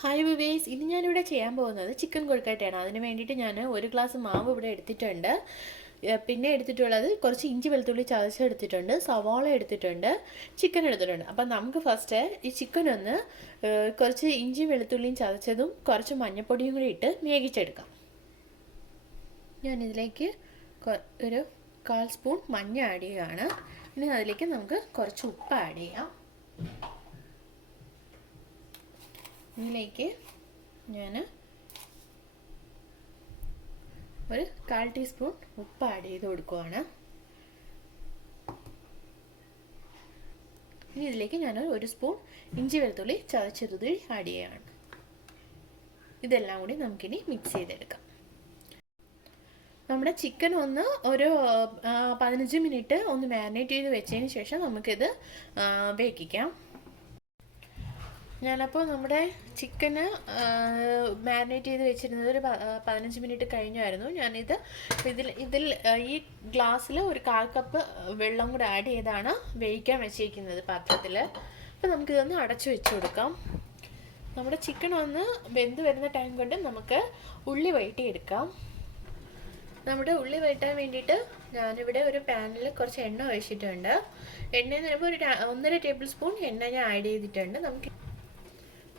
Hi വിവേസ്, ഇന്ന് ഞാനിവിടെ ചെയ്യാൻ പോകുന്നത് ചിക്കൻ കൊഴുക്കട്ടയാണ്. അതിന് വേണ്ടിയിട്ട് ഞാൻ ഒരു ഗ്ലാസ് മാവ് ഇവിടെ എടുത്തിട്ടുണ്ട്. പിന്നെ എടുത്തിട്ടുള്ളത് കുറച്ച് ഇഞ്ചി വെളുത്തുള്ളി ചതച്ചെടുത്തിട്ടുണ്ട്, സവാള എടുത്തിട്ടുണ്ട്, ചിക്കൻ എടുത്തിട്ടുണ്ട്. അപ്പം നമുക്ക് ഫസ്റ്റ് ഈ ചിക്കൻ ഒന്ന് കുറച്ച് ഇഞ്ചി വെളുത്തുള്ളിയും ചതച്ചതും കുറച്ച് മഞ്ഞൾപ്പൊടിയും കൂടി ഇട്ട് വേവിച്ചെടുക്കാം. ഞാനിതിലേക്ക് ഒരു 1/4 സ്പൂൺ മഞ്ഞ ആഡ് ചെയ്യുകയാണ്. ഇനി അതിലേക്ക് നമുക്ക് കുറച്ച് ഉപ്പ് ആഡ് ചെയ്യാം. ഇതിലേക്ക് ഞാൻ ഒരു 1/4 ടീസ്പൂൺ ഉപ്പ് ആഡ് ചെയ്ത് കൊടുക്കുകയാണ്. ഇനി ഇതിലേക്ക് ഞാൻ ഒരു സ്പൂൺ ഇഞ്ചി വെളുത്തുള്ളി ചതച്ചത് ആഡ് ചെയ്യുകയാണ്. ഇതെല്ലാം കൂടി നമുക്കിനി മിക്സ് ചെയ്തെടുക്കാം. നമ്മുടെ ചിക്കൻ ഒന്ന് ഒരു 15 മിനിറ്റ് ഒന്ന് മാരിനേറ്റ് ചെയ്ത് വെച്ചതിന് ശേഷം നമുക്കിത് വേവിക്കാം. ഞാനപ്പോൾ നമ്മുടെ ചിക്കന് മാരിനേറ്റ് ചെയ്ത് വെച്ചിരുന്നത് ഒരു 15 മിനിറ്റ് കഴിഞ്ഞായിരുന്നു. ഞാനിത് ഇതിൽ ഈ ഗ്ലാസ്സിൽ ഒരു 1/4 കപ്പ് വെള്ളം കൂടെ ആഡ് ചെയ്താണ് വേവിക്കാൻ വെച്ചിരിക്കുന്നത് പാത്രത്തിൽ. അപ്പോൾ നമുക്കിതൊന്ന് അടച്ചു വെച്ച് കൊടുക്കാം. നമ്മുടെ ചിക്കൻ ഒന്ന് വെന്ത് വരുന്ന ടൈം കൊണ്ട് നമുക്ക് ഉള്ളി വഴറ്റിയെടുക്കാം. നമ്മുടെ ഉള്ളി വഴറ്റാൻ വേണ്ടിയിട്ട് ഞാനിവിടെ ഒരു പാനിൽ കുറച്ച് എണ്ണ ഒഴിച്ചിട്ടുണ്ട്. എണ്ണ എന്ന് പറയുമ്പോൾ ഒരു 1.5 ടേബിൾ സ്പൂൺ എണ്ണ ഞാൻ ആഡ് ചെയ്തിട്ടുണ്ട്.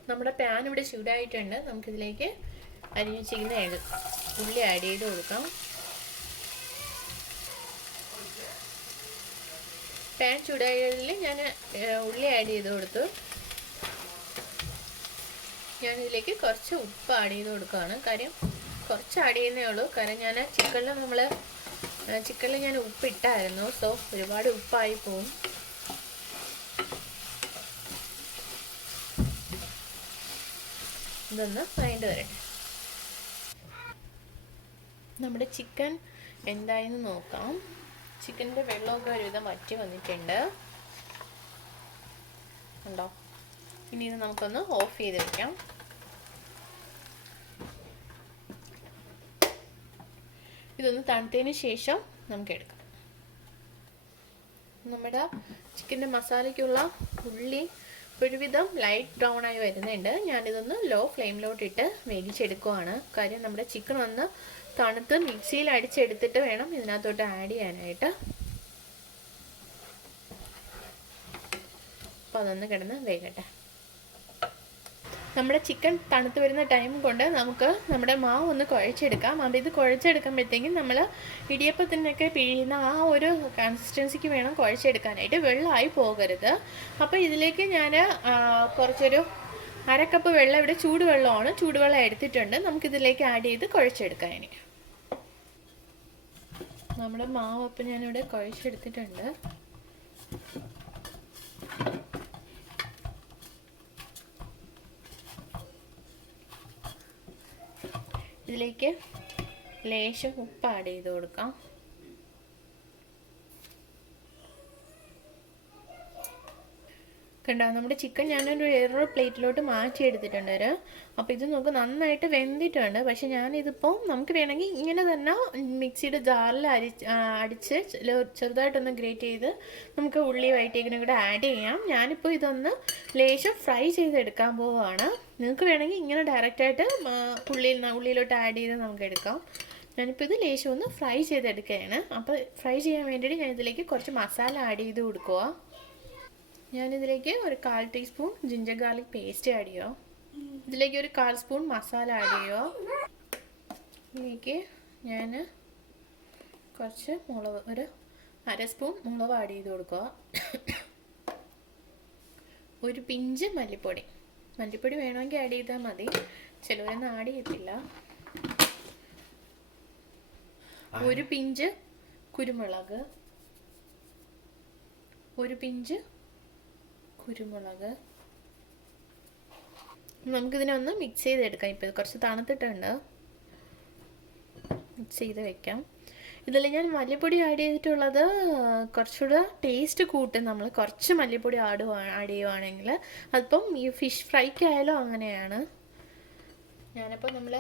നമ്മുടെ പാൻ ഇവിടെ ചൂടായിട്ടുണ്ട്. നമുക്കിതിലേക്ക് അരിഞ്ഞ് വെച്ചിരിക്കുന്ന ഉള്ളി ആഡ് ചെയ്ത് കൊടുക്കാം. പാൻ ചൂടായതിൽ ഞാൻ ഉള്ളി ആഡ് ചെയ്ത് കൊടുത്തു. ഞാനിതിലേക്ക് കുറച്ച് ഉപ്പ് ആഡ് ചെയ്ത് കൊടുക്കുകയാണ്. കാര്യം കുറച്ച് ആഡ് ചെയ്യുന്നേ ഉള്ളൂ. കാരണം ഞാൻ ചിക്കനിൽ ഞാൻ ഉപ്പ് ഇട്ടായിരുന്നു. സോ ഒരുപാട് ഉപ്പായി പോവും. ഇതൊന്ന് വഴണ്ട് വരട്ടെ. നമ്മുടെ ചിക്കൻ എന്തായെന്ന് നോക്കാം. ചിക്കൻ്റെ വെള്ളമൊക്കെ ഒരുവിധം വറ്റി വന്നിട്ടുണ്ട്, ഉണ്ടോ? ഇനി ഇത് നമുക്കൊന്ന് ഓഫ് ചെയ്ത് വെക്കാം. ഇതൊന്ന് തണുത്തതിന് ശേഷം നമുക്ക് എടുക്കാം. നമ്മുടെ ചിക്കൻ്റെ മസാലയ്ക്കുള്ള ഉള്ളി ഒരുവിധം ലൈറ്റ് ബ്രൗൺ ആയി വരുന്നുണ്ട്. ഞാനിതൊന്ന് ലോ ഫ്ലെയിമിലോട്ടിട്ട് വേവിച്ചെടുക്കുവാണ്. കാര്യം നമ്മുടെ ചിക്കൻ ഒന്ന് തണുത്ത് മിക്സിയിൽ അടിച്ചെടുത്തിട്ട് വേണം ഇതിനകത്തോട്ട് ആഡ് ചെയ്യാനായിട്ട്. അപ്പോൾ അതൊന്ന് കിടന്ന് വേകട്ടെ. നമ്മുടെ ചിക്കൻ തണുത്ത് വരുന്ന ടൈം കൊണ്ട് നമുക്ക് നമ്മുടെ മാവ് ഒന്ന് കുഴച്ചെടുക്കാം. അപ്പോൾ ഇത് കുഴച്ചെടുക്കുമ്പോഴത്തേക്കും നമ്മൾ ഇടിയപ്പത്തിനൊക്കെ പിഴിയുന്ന ആ ഒരു കൺസിസ്റ്റൻസിക്ക് വേണം കുഴച്ചെടുക്കാനായിട്ട്. വെള്ളമായി പോകരുത്. അപ്പോൾ ഇതിലേക്ക് ഞാൻ കുറച്ചൊരു 1/2 കപ്പ് വെള്ളം, ഇവിടെ ചൂടുവെള്ളമാണ്, ചൂടുവെള്ളം എടുത്തിട്ടുണ്ട്. നമുക്കിതിലേക്ക് ആഡ് ചെയ്ത് കുഴച്ചെടുക്കാം. ഇനി നമ്മുടെ മാവ് അപ്പം ഞാനിവിടെ കുഴച്ചെടുത്തിട്ടുണ്ട്. ഇതിലേക്ക് ലേശം ഉപ്പ് ആഡ് ചെയ്ത് കൊടുക്കാം. കണ്ടോ, നമ്മുടെ ചിക്കൻ ഞാനൊരു വേറൊരു പ്ലേറ്റിലോട്ട് മാറ്റി എടുത്തിട്ടുണ്ട്. അപ്പോൾ ഇത് നമുക്ക് നന്നായിട്ട് വെന്തിട്ടുണ്ട്. പക്ഷെ ഞാനിതിപ്പോൾ നമുക്ക് വേണമെങ്കിൽ ഇങ്ങനെ തന്നെ മിക്സിയുടെ ജാറിൽ അടിച്ച് ചെറുതായിട്ടൊന്ന് ഗ്രേറ്റ് ചെയ്ത് നമുക്ക് ഉള്ളി വഴറ്റിയേക്കിനും കൂടെ ആഡ് ചെയ്യാം. ഞാനിപ്പോൾ ഇതൊന്ന് ലേശം ഫ്രൈ ചെയ്തെടുക്കാൻ പോവുകയാണ്. നിങ്ങൾക്ക് വേണമെങ്കിൽ ഇങ്ങനെ ഡയറക്റ്റായിട്ട് ഉള്ളിയിലോട്ട് ആഡ് ചെയ്ത് നമുക്ക് എടുക്കാം. ഞാനിപ്പോൾ ഇത് ലേശം ഒന്ന് ഫ്രൈ ചെയ്തെടുക്കുകയാണ്. അപ്പോൾ ഫ്രൈ ചെയ്യാൻ വേണ്ടിയിട്ട് ഞാൻ ഇതിലേക്ക് കുറച്ച് മസാല ആഡ് ചെയ്ത് കൊടുക്കുക. ഞാനിതിലേക്ക് ഒരു 1/4 teaspoon ginger garlic paste add ചെയ്യുക. ഇതിലേക്ക് ഒരു 1/4 സ്പൂൺ മസാല ആഡ് ചെയ്യുക. ഇതിലേക്ക് ഞാൻ കുറച്ച് മുളക്, ഒരു 1/2 സ്പൂൺ മുളക് ആഡ് ചെയ്ത് കൊടുക്കുക. ഒരു പിഞ്ച് മല്ലിപ്പൊടി വേണമെങ്കിൽ ആഡ് ചെയ്താൽ മതി. ചിലവരൊന്നും ആഡ് ചെയ്യത്തില്ല. ഒരു പിഞ്ച് കുരുമുളക്, നമുക്കിതിനൊന്ന് മിക്സ് ചെയ്തെടുക്കാം. ഇപ്പോൾ കുറച്ച് തണുത്തിട്ടുണ്ട്, മിക്സ് ചെയ്ത് വെക്കാം. ഇതിൽ ഞാൻ മല്ലിപ്പൊടി ആഡ് ചെയ്തിട്ടുള്ളത് കുറച്ചുകൂടെ ടേസ്റ്റ് കൂട്ടും. നമ്മൾ കുറച്ച് മല്ലിപ്പൊടി ആഡ് ചെയ്യുവാണെങ്കിൽ അതിപ്പം ഈ ഫിഷ് ഫ്രൈക്കായാലും അങ്ങനെയാണ്. ഞാനിപ്പോൾ നമ്മൾ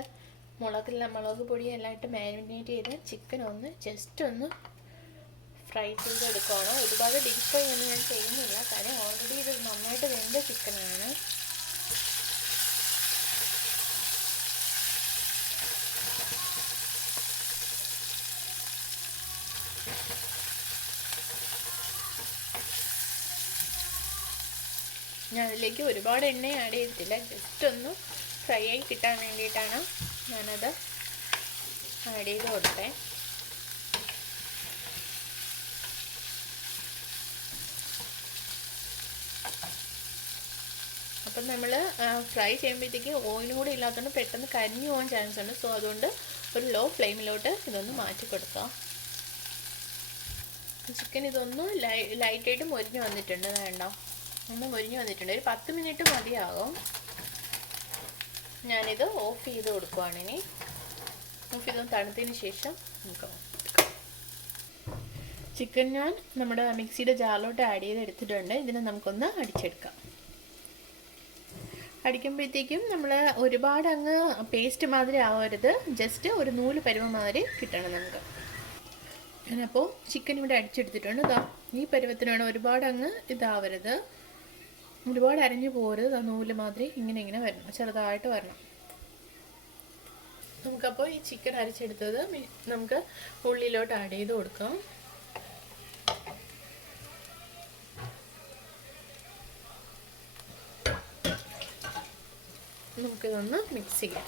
മുളക് പൊടിയെല്ലാം ഇട്ട് മാരിനേറ്റ് ചെയ്ത് ചിക്കൻ ഒന്ന് ജസ്റ്റ് ഒന്ന് ഫ്രൈ ചെയ്തെടുക്കുകയാണ്. ഒരുപാട് ഡീപ്പ് ഫ്രൈ ഒന്നും ഞാൻ ചെയ്യുന്നില്ല. കാര്യം ഓൾറെഡി ഇത് നന്നായിട്ട് വെന്ത ചിക്കനാണ്. ഞാൻ അതിലേക്ക് ഒരുപാട് എണ്ണ ആഡ് ചെയ്തിട്ടില്ല, ജസ്റ്റ് ഒന്ന് ഫ്രൈ ആയി കിട്ടാൻ വേണ്ടിയിട്ടാണ് ഞാനത് ആഡ് ചെയ്ത് കൊടുത്തേ. അപ്പം നമ്മൾ ഫ്രൈ ചെയ്യുമ്പോഴത്തേക്ക് ഓയിലും കൂടി ഇല്ലാത്തതുകൊണ്ട് പെട്ടെന്ന് കരിഞ്ഞു പോകാൻ ചാൻസ് ഉണ്ട്. സോ അതുകൊണ്ട് ഒരു ലോ ഫ്ലെയിമിലോട്ട് ഇതൊന്ന് മാറ്റി കൊടുക്കാം. ചിക്കൻ ഇതൊന്ന് ലൈറ്റായിട്ട് മൊരിഞ്ഞ് വന്നിട്ടുണ്ട്, വേണ്ട ഒന്ന് മൊരിഞ്ഞ് വന്നിട്ടുണ്ട്. ഒരു 10 മിനിറ്റ് മതിയാകും. ഞാനിത് ഓഫ് ചെയ്ത് കൊടുക്കുവാണ്. ഇനി ഓഫ് ചെയ്തൊന്ന് തണുത്തതിന് ശേഷം നമുക്ക് ചിക്കൻ ഞാൻ നമ്മുടെ മിക്സിയുടെ ജാറിലോട്ട് ആഡ് ചെയ്ത് എടുത്തിട്ടുണ്ട്. ഇതിനെ നമുക്കൊന്ന് അടിച്ചെടുക്കാം. അടിക്കുമ്പോഴത്തേക്കും നമ്മൾ ഒരുപാട് അങ്ങ് പേസ്റ്റ് മാതിരി ആവരുത്, ജസ്റ്റ് ഒരു നൂല് പരുവം മാതിരി കിട്ടണം നമുക്ക്. ഞാനപ്പോൾ ചിക്കൻ ഇവിടെ അടിച്ചെടുത്തിട്ടുണ്ട്. ഇതാ ഈ പരുവത്തിനാണ്, ഒരുപാട് അങ്ങ് ഇതാവരുത്, ഒരുപാട് അരഞ്ഞു പോകരുത്. നൂല് മാതിരി ഇങ്ങനെ വരണം, ചെറുതായിട്ട് വരണം. നമുക്കപ്പോൾ ഈ ചിക്കൻ അരച്ചെടുത്തത് നമുക്ക് ഉള്ളിലോട്ട് ആഡ് ചെയ്ത് കൊടുക്കാം. നമുക്കിതൊന്ന് മിക്സ് ചെയ്യാം.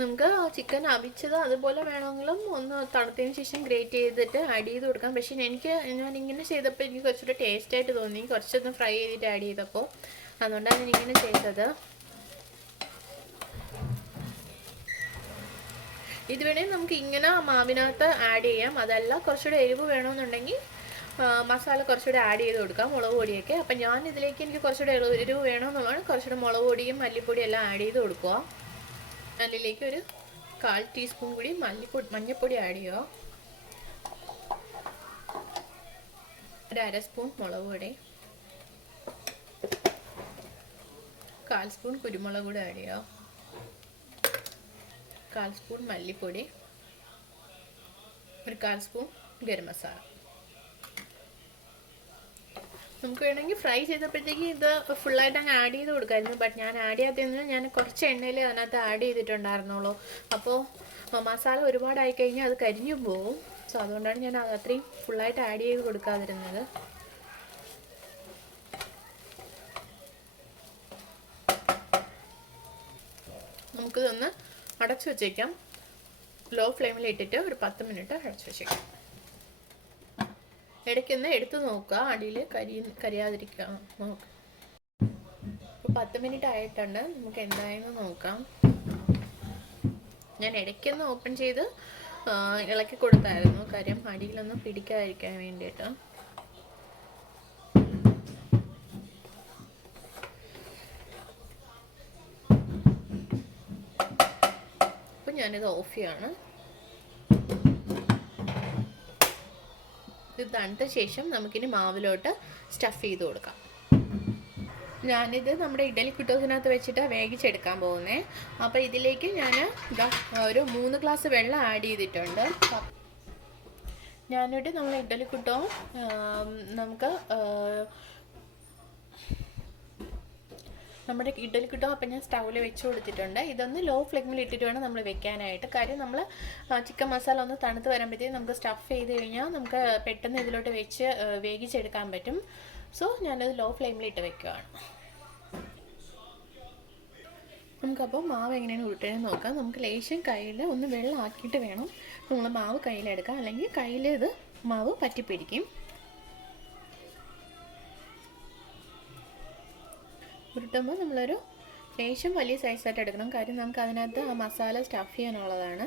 നമുക്ക് ചിക്കൻ അവിച്ചത് അതുപോലെ വേണമെങ്കിലും ഒന്ന് തണുത്തതിന് ശേഷം ഗ്രേറ്റ് ചെയ്തിട്ട് ആഡ് ചെയ്ത് കൊടുക്കാം. പക്ഷേ ഞാൻ ഇങ്ങനെ ചെയ്തപ്പോൾ എനിക്ക് കുറച്ചുകൂടെ ടേസ്റ്റായിട്ട് തോന്നി, കുറച്ചൊന്ന് ഫ്രൈ ചെയ്തിട്ട് ആഡ് ചെയ്തപ്പോൾ. അതുകൊണ്ടാണ് ഞാൻ ഇങ്ങനെ ചെയ്തത്. ഇത് വേണമെങ്കിൽ നമുക്ക് ഇങ്ങനെ മാവിനകത്ത് ആഡ് ചെയ്യാം. അതല്ല കുറച്ചുകൂടെ എരിവ് വേണമെന്നുണ്ടെങ്കിൽ മസാല കുറച്ചുകൂടെ ആഡ് ചെയ്ത് കൊടുക്കാം, മുളക് പൊടിയൊക്കെ. അപ്പം ഞാൻ ഇതിലേക്ക് എനിക്ക് കുറച്ചുകൂടെ എരിവ് വേണമെന്നുള്ളതാണ് കുറച്ചുകൂടെ മുളക് പൊടിയും മല്ലിപ്പൊടിയും എല്ലാം ആഡ് ചെയ്ത് കൊടുക്കുക. അതിലേക്ക് ഒരു 1/4 ടീസ്പൂൺ കൂടി മഞ്ഞൾപ്പൊടി ആഡ് ചെയ്യുക. ഒരു 1/2 സ്പൂൺ മുളക് പൊടി, 1/4 സ്പൂൺ കുരുമുളക് കൂടി ആഡ് ചെയ്യുക, 1/4 സ്പൂൺ മല്ലിപ്പൊടി, ഒരു 1/4 സ്പൂൺ ഗരം മസാല. നമുക്ക് വേണമെങ്കിൽ ഫ്രൈ ചെയ്തപ്പോഴത്തേക്ക് ഇത് ഫുള്ളായിട്ട് അങ്ങ് ആഡ് ചെയ്ത് കൊടുക്കാമായിരുന്നു. ബട്ട് ഞാൻ ആഡ് ചെയ്യാത്തതെന്ന് ഞാൻ കുറച്ച് എണ്ണയിൽ അതിനകത്ത് ആഡ് ചെയ്തിട്ടുണ്ടായിരുന്നുള്ളൂ. അപ്പോൾ മസാല ഒരുപാടായി കഴിഞ്ഞാൽ അത് കരിഞ്ഞു പോകും. സോ അതുകൊണ്ടാണ് ഞാൻ അത് അത്രയും ഫുള്ളായിട്ട് ആഡ് ചെയ്ത് കൊടുക്കാതിരുന്നത്. നമുക്കിതൊന്ന് അടച്ചു വെച്ചേക്കാം. ലോ ഫ്ലെയിമിൽ ഇട്ടിട്ട് ഒരു 10 മിനിറ്റ് അടച്ചു വെച്ചേക്കാം. ഇടയ്ക്കൊന്ന് എടുത്ത് നോക്കുക, അടിയിൽ കരിയാതിരിക്കുക നോക്കുക. ഇപ്പോൾ 10 മിനിറ്റ് ആയിട്ടുണ്ട്. നമുക്ക് എന്തായെന്ന് നോക്കാം. ഞാൻ ഇടയ്ക്കൊന്ന് ഓപ്പൺ ചെയ്ത് ഇളക്കി കൊടുത്തായിരുന്നു, കാര്യം അടിയിലൊന്നും പിടിക്കാതിരിക്കാൻ വേണ്ടിയിട്ട്. അപ്പം ഞാനിത് ഓഫ് ചെയ്യാണ്. ഇത് തണുത്ത ശേഷം നമുക്കിനി മാവിലോട്ട് സ്റ്റഫ് ചെയ്ത് കൊടുക്കാം. ഞാനിത് നമ്മുടെ ഇഡലി കുട്ടോസിനകത്ത് വെച്ചിട്ട് വേവിച്ചെടുക്കാൻ പോകുന്നത്. അപ്പോൾ ഇതിലേക്ക് ഞാൻ ഒരു 3 ഗ്ലാസ് വെള്ളം ആഡ് ചെയ്തിട്ടുണ്ട്. ഞാനിവിടെ നമ്മൾ ഇഡലി കുട്ടോ നമ്മുടെ ഇഡലി കുട്ടോ അപ്പം ഞാൻ സ്റ്റൗവിൽ വെച്ച് കൊടുത്തിട്ടുണ്ട്. ഇതൊന്ന് ലോ ഫ്ലെയിമിൽ ഇട്ടിട്ട് വേണം നമ്മൾ വെക്കാനായിട്ട്. കാര്യം നമ്മൾ ചിക്കൻ മസാല ഒന്ന് തണുത്ത് വരുമ്പോഴത്തേക്കും നമുക്ക് സ്റ്റഫ് ചെയ്ത് കഴിഞ്ഞാൽ നമുക്ക് പെട്ടെന്ന് ഇതിലോട്ട് വെച്ച് വേവിച്ചെടുക്കാൻ പറ്റും. സോ ഞാനത് ലോ ഫ്ലെയിമിലിട്ട് വെക്കുകയാണ്. നമുക്കപ്പോൾ മാവ് എങ്ങനെയാണ് ഉരുട്ടണമെന്ന് നോക്കാം. നമുക്ക് ലേശം കയ്യിൽ ഒന്ന് വെള്ളം ആക്കിയിട്ട് വേണം നമ്മൾ മാവ് കയ്യിലെടുക്കാം, അല്ലെങ്കിൽ കയ്യിൽ ഇത് മാവ് പറ്റിപ്പിടിക്കും. ഉരുട്ടുമ്പോൾ നമ്മളൊരു ലേശം വലിയ സൈസായിട്ട് എടുക്കണം, കാര്യം നമുക്ക് അതിനകത്ത് ആ മസാല സ്റ്റഫ് ചെയ്യാനുള്ളതാണ്.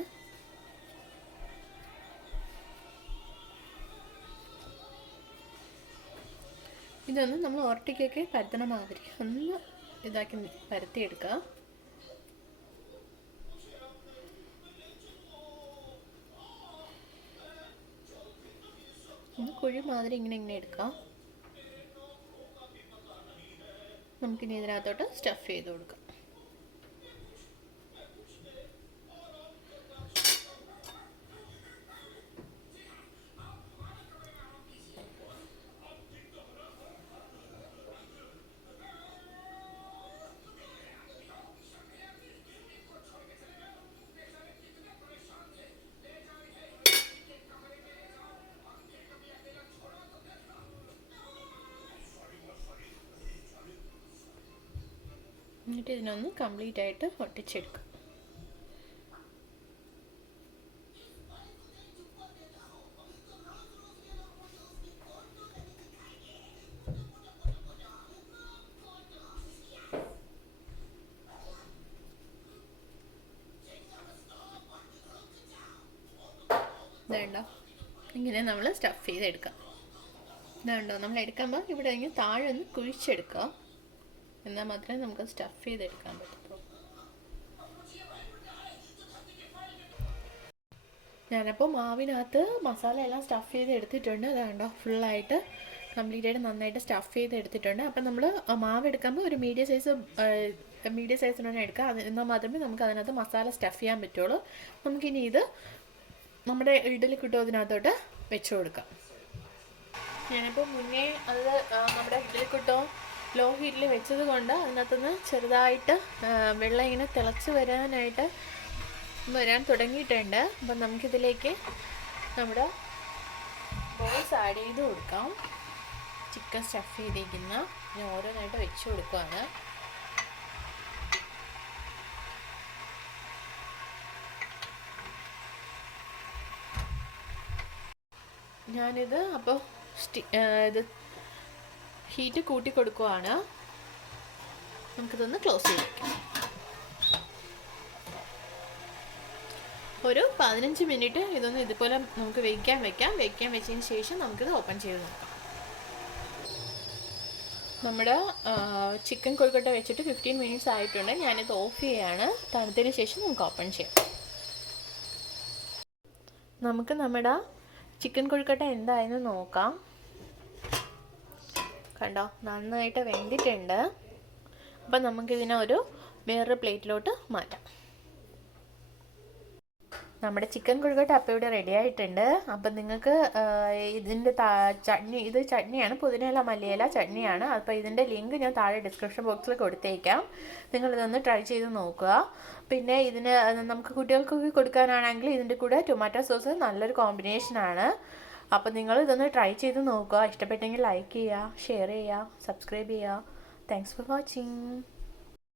ഇതൊന്ന് നമ്മൾ ഒരട്ടിക്കൊക്കെ പരത്തണ മാതിരി ഒന്ന് ഇതാക്കി പരത്തിയെടുക്കുക. ഒന്ന് കുഴി മാതിരി ഇങ്ങനെ എടുക്കാം. നമുക്കിനി ഇതിനകത്തോട്ട് സ്റ്റഫ് ചെയ്ത് കൊടുക്കാം. എന്നിട്ട് ഇതിനൊന്ന് കംപ്ലീറ്റ് ആയിട്ട് ഒട്ടിച്ചെടുക്കും. ഇതുണ്ടോ, ഇങ്ങനെ നമ്മൾ സ്റ്റഫ് ചെയ്തെടുക്കാം. ഇതുണ്ടോ, നമ്മൾ എടുക്കുമ്പോൾ ഇവിടെ ഇങ്ങനെ താഴെ ഒന്ന് കുഴിച്ചെടുക്കുക, എന്നാൽ മാത്രമേ നമുക്ക് സ്റ്റഫ് ചെയ്തെടുക്കാൻ പറ്റത്തുള്ളൂ. ഞാനപ്പോൾ മാവിനകത്ത് മസാല എല്ലാം സ്റ്റഫ് ചെയ്ത് എടുത്തിട്ടുണ്ട്. അതുകൊണ്ടോ ഫുള്ളായിട്ട് കംപ്ലീറ്റ് ആയിട്ട് നന്നായിട്ട് സ്റ്റഫ് ചെയ്ത് എടുത്തിട്ടുണ്ട്. അപ്പം നമ്മൾ മാവ് എടുക്കുമ്പോൾ ഒരു മീഡിയം സൈസിന് തന്നെ എടുക്കുക. എന്നാൽ മാത്രമേ നമുക്ക് അതിനകത്ത് മസാല സ്റ്റഫ് ചെയ്യാൻ പറ്റുള്ളൂ. നമുക്കിനി ഇത് നമ്മുടെ ഇഡ്ഡലി കുട്ടത്തിനകത്തോട്ട് വെച്ച് കൊടുക്കാം. ഞാനിപ്പോൾ മുന്നേ അത് നമ്മുടെ ഇഡ്ഡലി കുട്ടോ ലോ ഹീറ്റിൽ വെച്ചത് കൊണ്ട് അതിനകത്തുനിന്ന് ചെറുതായിട്ട് വെള്ളം ഇങ്ങനെ തിളച്ച് വരാൻ തുടങ്ങിയിട്ടുണ്ട്. അപ്പം നമുക്കിതിലേക്ക് നമ്മുടെ ബോൾസ് ആഡ് ചെയ്ത് കൊടുക്കാം. ചിക്കൻ സ്റ്റഫ് ചെയ്തിരിക്കുന്ന ഞാൻ ഓരോന്നായിട്ട് വെച്ച് കൊടുക്കുകയാണ്. ഞാനിത് അപ്പോൾ ഇത് ഹീറ്റ് കൂട്ടി കൊടുക്കുവാണ്. നമുക്കിതൊന്ന് ക്ലോസ് ചെയ്ത് വയ്ക്കാം. ഒരു 15 മിനിറ്റ് ഇതൊന്ന് ഇതുപോലെ നമുക്ക് വേവിക്കാൻ വെച്ചതിന് ശേഷം നമുക്കിത് ഓപ്പൺ ചെയ്ത് നോക്കാം. നമ്മുടെ ചിക്കൻ കൊഴുക്കട്ട വെച്ചിട്ട് 15 മിനിറ്റ്സ് ആയിട്ടുണ്ട്. ഞാനിത് ഓഫ് ചെയ്യാണ്. തണുത്തതിന് ശേഷം നമുക്ക് ഓപ്പൺ ചെയ്യാം. നമുക്ക് നമ്മുടെ ചിക്കൻ കൊഴുക്കട്ട എന്തായെന്ന് നോക്കാം. കണ്ടോ, നന്നായിട്ട് വെന്തിട്ടുണ്ട്. അപ്പം നമുക്കിതിനെ വേറൊരു പ്ലേറ്റിലോട്ട് മാറ്റാം. നമ്മുടെ ചിക്കൻ കൊഴുക്കട്ട അപ്പോൾ ഇവിടെ റെഡി ആയിട്ടുണ്ട്. അപ്പം നിങ്ങൾക്ക് ഇതിൻ്റെ ഇത് ചട്നിയാണ്, പുതിനയില മല്ലിയില ചട്നിയാണ്. അപ്പോൾ ഇതിൻ്റെ ലിങ്ക് ഞാൻ താഴെ ഡിസ്ക്രിപ്ഷൻ ബോക്സിൽ കൊടുത്തേക്കാം. നിങ്ങളിതൊന്ന് ട്രൈ ചെയ്ത് നോക്കുക. പിന്നെ ഇതിന് നമുക്ക് കുട്ടികൾക്കൊക്കെ കൊടുക്കാനാണെങ്കിൽ ഇതിൻ്റെ കൂടെ ടൊമാറ്റോ സോസ് നല്ലൊരു കോമ്പിനേഷനാണ്. അപ്പോൾ നിങ്ങൾ ഇതൊന്ന് ട്രൈ ചെയ്ത് നോക്കുക. ഇഷ്ടപ്പെട്ടെങ്കിൽ ലൈക്ക് ചെയ്യുക, ഷെയർ ചെയ്യുക, സബ്സ്ക്രൈബ് ചെയ്യുക. Thanks for watching.